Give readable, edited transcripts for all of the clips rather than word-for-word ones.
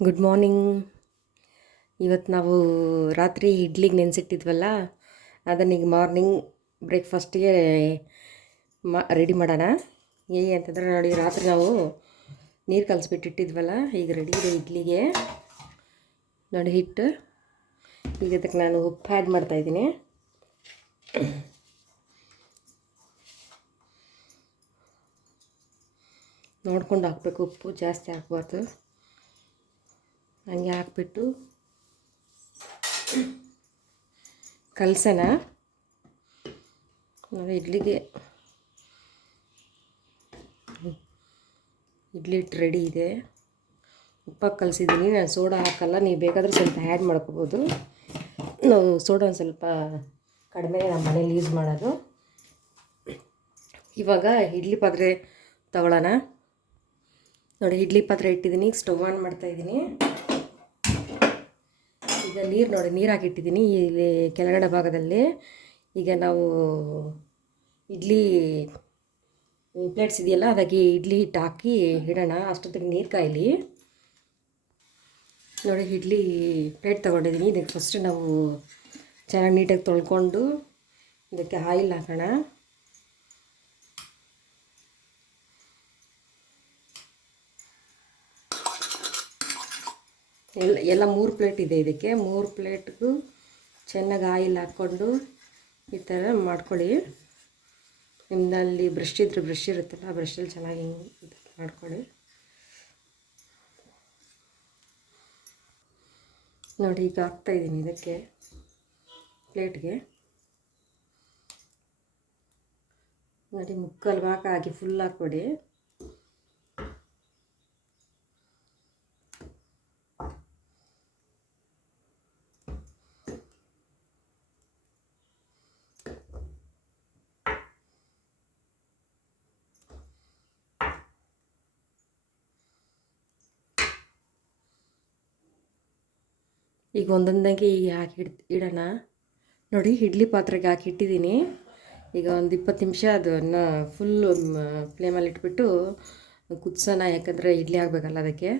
Good morning. ಇವತ್ತು ನಾವು ರಾತ್ರಿ ಇಡ್ಲಿಗೆ ನೆನೆಸಿಟ್ಟಿದ್ವಲ್ಲ, ಅದನ್ನೀಗ ಮಾರ್ನಿಂಗ್ ಬ್ರೇಕ್ಫಾಸ್ಟಿಗೆ ರೆಡಿ ಮಾಡೋಣ. ಅಂತಂದರೆ ನೋಡಿ, ರಾತ್ರಿ ನಾವು ನೀರು ಕಲಿಸ್ಬಿಟ್ಟಿಟ್ಟಿದ್ವಲ್ಲ, ಈಗ ರೆಡಿ ಇದೆ ಇಡ್ಲಿಗೆ. ನೋಡಿ ಹಿಟ್ಟು. ಈಗ ಅದಕ್ಕೆ ನಾನು ಉಪ್ಪು ಆ್ಯಡ್ ಮಾಡ್ತಾಯಿದ್ದೀನಿ. ನೋಡ್ಕೊಂಡು ಹಾಕಬೇಕು, ಉಪ್ಪು ಜಾಸ್ತಿ ಹಾಕ್ಬಾರ್ದು. ಹಂಗೆ ಹಾಕ್ಬಿಟ್ಟು ಕಲಸೋಣ. ಇಡ್ಲಿಗೆ ಇಡ್ಲಿ ಹಿಟ್ಟು ರೆಡಿ ಇದೆ. ಉಪ್ಪಾಗಿ ಕಲಸಿದ್ದೀನಿ. ನಾನು ಸೋಡಾ ಹಾಕಲ್ಲ, ನೀವು ಬೇಕಾದರೆ ಸ್ವಲ್ಪ ಆ್ಯಡ್ ಮಾಡ್ಕೋಬೋದು. ನಾವು ಸೋಡಾ ಒಂದು ಸ್ವಲ್ಪ ಕಡಿಮೆ ನಮ್ಮ ಮನೇಲಿ ಯೂಸ್ ಮಾಡೋದು. ಇವಾಗ ಇಡ್ಲಿ ಪಾತ್ರೆ ತಗೊಳ್ಳೋಣ. ನೋಡಿ, ಇಡ್ಲಿ ಪಾತ್ರೆ ಇಟ್ಟಿದ್ದೀನಿ. ಈಗ ಸ್ಟವ್ ಆನ್ ಮಾಡ್ತಾಯಿದ್ದೀನಿ. ಈಗ ನೀರು ಹಾಕಿಟ್ಟಿದ್ದೀನಿ ಇಲ್ಲಿ ಕೆಳಗಡೆ ಭಾಗದಲ್ಲಿ. ಈಗ ನಾವು ಇಡ್ಲಿ ಪ್ಲೇಟ್ಸ್ ಇದೆಯಲ್ಲ, ಅದಕ್ಕೆ ಇಡ್ಲಿ ಹಿಟ್ಟು ಹಾಕಿ ಇಡೋಣ. ಅಷ್ಟೊತ್ತಿಗೆ ನೀರು ಕಾಯಲಿ. ನೋಡಿ, ಇಡ್ಲಿ ಪ್ಲೇಟ್ ತೊಗೊಂಡಿದ್ದೀನಿ. ಇದಕ್ಕೆ ಫಸ್ಟ್ ನಾವು ಚೆನ್ನಾಗಿ ನೀಟಾಗಿ ತೊಳ್ಕೊಂಡು ಇದಕ್ಕೆ ಆಯಿಲ್ ಹಾಕೋಣ. ಎಲ್ಲ 3 ಪ್ಲೇಟ್ ಇದೆ. ಇದಕ್ಕೆ 3 ಪ್ಲೇಟ್ಗೂ ಚೆನ್ನಾಗಿ ಆಯಿಲ್ ಹಾಕ್ಕೊಂಡು ಈ ಥರ ಮಾಡ್ಕೊಳ್ಳಿ. ನಿಮ್ಮಲ್ಲಿ ಬ್ರಷ್ ಇದ್ದರೆ ಬ್ರಷ್ ಇರುತ್ತಲ್ಲ, ಆ ಬ್ರಷಲ್ಲಿ ಚೆನ್ನಾಗಿ ಮಾಡ್ಕೊಳ್ಳಿ. ನೋಡಿ, ಈಗ ಹಾಕ್ತಾಯಿದ್ದೀನಿ ಇದಕ್ಕೆ ಪ್ಲೇಟ್ಗೆ. ನೋಡಿ, ಮುಕ್ಕಾಲು ಭಾಗ ಹಾಕಿ ಫುಲ್ ಹಾಕ್ಕೊಡಿ. ಈಗ ಒಂದೊಂದಾಗಿ ಹಾಕಿ ಇಡೋಣ. ನೋಡಿ, ಇಡ್ಲಿ ಪಾತ್ರೆಗೆ ಹಾಕಿ ಇಟ್ಟಿದ್ದೀನಿ. ಈಗ ಒಂದು 20 ನಿಮಿಷ ಅದನ್ನು ಫುಲ್ಲು ಫ್ಲೇಮಲ್ಲಿ ಇಟ್ಬಿಟ್ಟು ಕುದಿಸೋಣ. ಯಾಕಂದರೆ ಇಡ್ಲಿ ಆಗಬೇಕಲ್ಲ ಅದಕ್ಕೆ.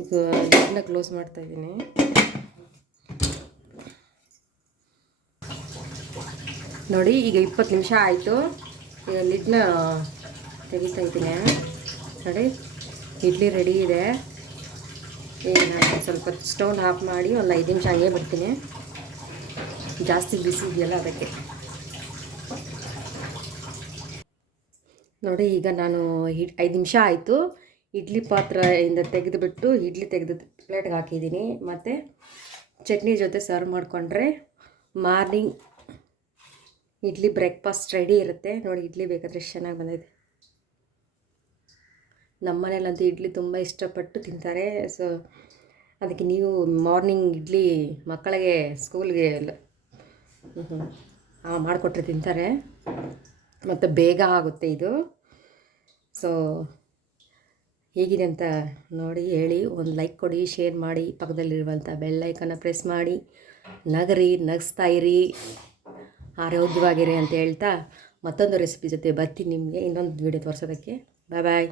ಈಗ ಲಿಡ್ನ ಕ್ಲೋಸ್ ಮಾಡ್ತಾಯಿದ್ದೀನಿ. ನೋಡಿ, ಈಗ 20 ನಿಮಿಷ ಆಯಿತು. ಈಗ ಲಿಡ್ನ ತೆಗಿತಾ ಇದ್ದೀನಿ. ನೋಡಿ, ಇಡ್ಲಿ ರೆಡಿ ಇದೆ. ಈಗ ನಾನು ಸ್ವಲ್ಪ ಸ್ಟವ್ ಆಫ್ ಮಾಡಿ ಒಂದು 5 ನಿಮಿಷ ಹಂಗೆ ಬಿಡ್ತೀನಿ. ಜಾಸ್ತಿ ಬಿಸಿ ಇದೆಯಲ್ಲ ಅದಕ್ಕೆ. ನೋಡಿ, ಈಗ ನಾನು 5 ನಿಮಿಷ ಆಯಿತು. ಇಡ್ಲಿ ಪಾತ್ರೆಯಿಂದ ತೆಗೆದುಬಿಟ್ಟು ಇಡ್ಲಿ ತೆಗೆದು ಪ್ಲೇಟ್ಗೆ ಹಾಕಿದ್ದೀನಿ. ಮತ್ತು ಚಟ್ನಿ ಜೊತೆ ಸರ್ವ್ ಮಾಡಿಕೊಂಡ್ರೆ ಮಾರ್ನಿಂಗ್ ಇಡ್ಲಿ ಬ್ರೇಕ್ಫಾಸ್ಟ್ ರೆಡಿ ಇರುತ್ತೆ. ನೋಡಿ, ಇಡ್ಲಿ ಬೇಕಾದರೆ ಎಷ್ಟು ಚೆನ್ನಾಗಿ ಬಂದಿದೆ. ನಮ್ಮ ಮನೇಲಂತೂ ಇಡ್ಲಿ ತುಂಬ ಇಷ್ಟಪಟ್ಟು ತಿಂತಾರೆ. ಸೊ ಅದಕ್ಕೆ ನೀವು ಮಾರ್ನಿಂಗ್ ಇಡ್ಲಿ ಮಕ್ಕಳಿಗೆ ಸ್ಕೂಲ್ಗೆ ಮಾಡಿಕೊಟ್ರೆ ತಿಂತಾರೆ. ಮತ್ತು ಬೇಗ ಆಗುತ್ತೆ ಇದು. ಸೊ ಹೇಗಿದೆ ಅಂತ ನೋಡಿ ಹೇಳಿ. ಒಂದು ಲೈಕ್ ಕೊಡಿ, ಶೇರ್ ಮಾಡಿ, ಪಕ್ಕದಲ್ಲಿರುವಂಥ ಬೆಲ್ ಐಕನ್ನ ಪ್ರೆಸ್ ಮಾಡಿ. ನಗಿಸ್ತಾ ಇರಿ, ಆರೋಗ್ಯವಾಗಿರಿ ಅಂತ ಹೇಳ್ತಾ ಮತ್ತೊಂದು ರೆಸಿಪಿ ಜೊತೆ ಬರ್ತೀನಿ ನಿಮಗೆ ಇನ್ನೊಂದು ವಿಡಿಯೋ ತೋರಿಸೋದಕ್ಕೆ. ಬಾಯ್ ಬಾಯ್.